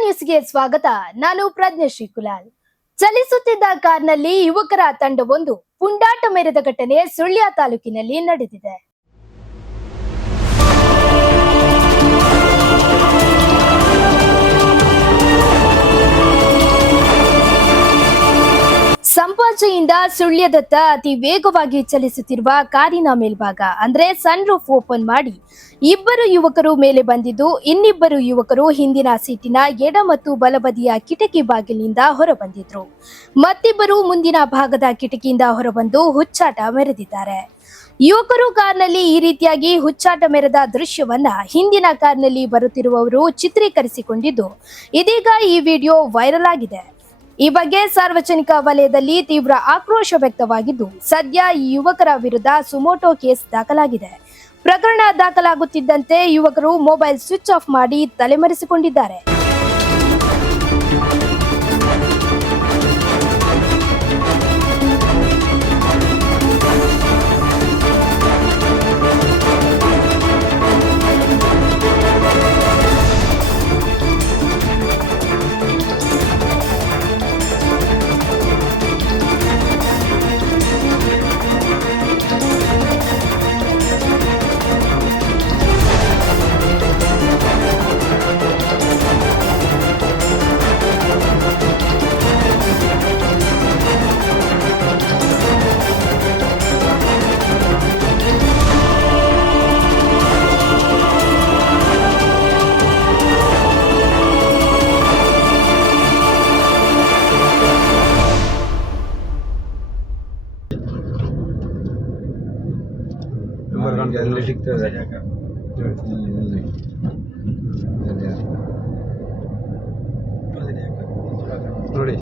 ನ್ಯೂಸ್ಗೆ ಸ್ವಾಗತ. ನಾನು ಪ್ರಜ್ಞಶ್ರೀ ಕುಲಾಲ್. ಚಲಿಸುತ್ತಿದ್ದ ಕಾರ್ನಲ್ಲಿ ಯುವಕರ ತಂಡವೊಂದು ಪುಂಡಾಟ ಮೆರೆದ ಘಟನೆ ಸುಳ್ಯ ತಾಲೂಕಿನಲ್ಲಿ ನಡೆದಿದೆ. ಸಂಪಾಜೆಯಿಂದ ಸುಳ್ಯದತ್ತ ಅತಿ ವೇಗವಾಗಿ ಚಲಿಸುತ್ತಿರುವ ಕಾರಿನ ಮೇಲ್ಭಾಗ ಅಂದ್ರೆ ಸನ್ ರೂಫ್ ಓಪನ್ ಮಾಡಿ ಇಬ್ಬರು ಯುವಕರು ಮೇಲೆ ಬಂದಿದ್ದು, ಇನ್ನಿಬ್ಬರು ಯುವಕರು ಹಿಂದಿನ ಸೀಟಿನ ಎಡ ಮತ್ತು ಬಲಬದಿಯ ಕಿಟಕಿ ಬಾಗಿಲಿನಿಂದ ಹೊರಬಂದಿದ್ರು. ಮತ್ತಿಬ್ಬರು ಮುಂದಿನ ಭಾಗದ ಕಿಟಕಿಯಿಂದ ಹೊರಬಂದು ಹುಚ್ಚಾಟ ಮೆರೆದಿದ್ದಾರೆ. ಯುವಕರು ಕಾರ್ನಲ್ಲಿ ಈ ರೀತಿಯಾಗಿ ಹುಚ್ಚಾಟ ಮೆರೆದ ದೃಶ್ಯವನ್ನ ಹಿಂದಿನ ಕಾರ್ನಲ್ಲಿ ಬರುತ್ತಿರುವವರು ಚಿತ್ರೀಕರಿಸಿಕೊಂಡಿದ್ದು, ಇದೀಗ ಈ ವಿಡಿಯೋ ವೈರಲ್ ಆಗಿದೆ. ಈ ಬಗ್ಗೆ ಸಾರ್ವಜನಿಕ ವಲಯದಲ್ಲಿ ತೀವ್ರ ಆಕ್ರೋಶ ವ್ಯಕ್ತವಾಗಿದ್ದು, ಸದ್ಯ ಈ ಯುವಕರ ವಿರುದ್ಧ ಸುಮೋಟೋ ಕೇಸ್ ದಾಖಲಾಗಿದೆ. ಪ್ರಕರಣ ದಾಖಲಾಗುತ್ತಿದ್ದಂತೆ ಯುವಕರು ಮೊಬೈಲ್ ಸ್ವಿಚ್ ಆಫ್ ಮಾಡಿ ತಲೆಮರೆಸಿಕೊಂಡಿದ್ದಾರೆ. ಎಲ್ಲಿ ಸಿಗ್ತದೆ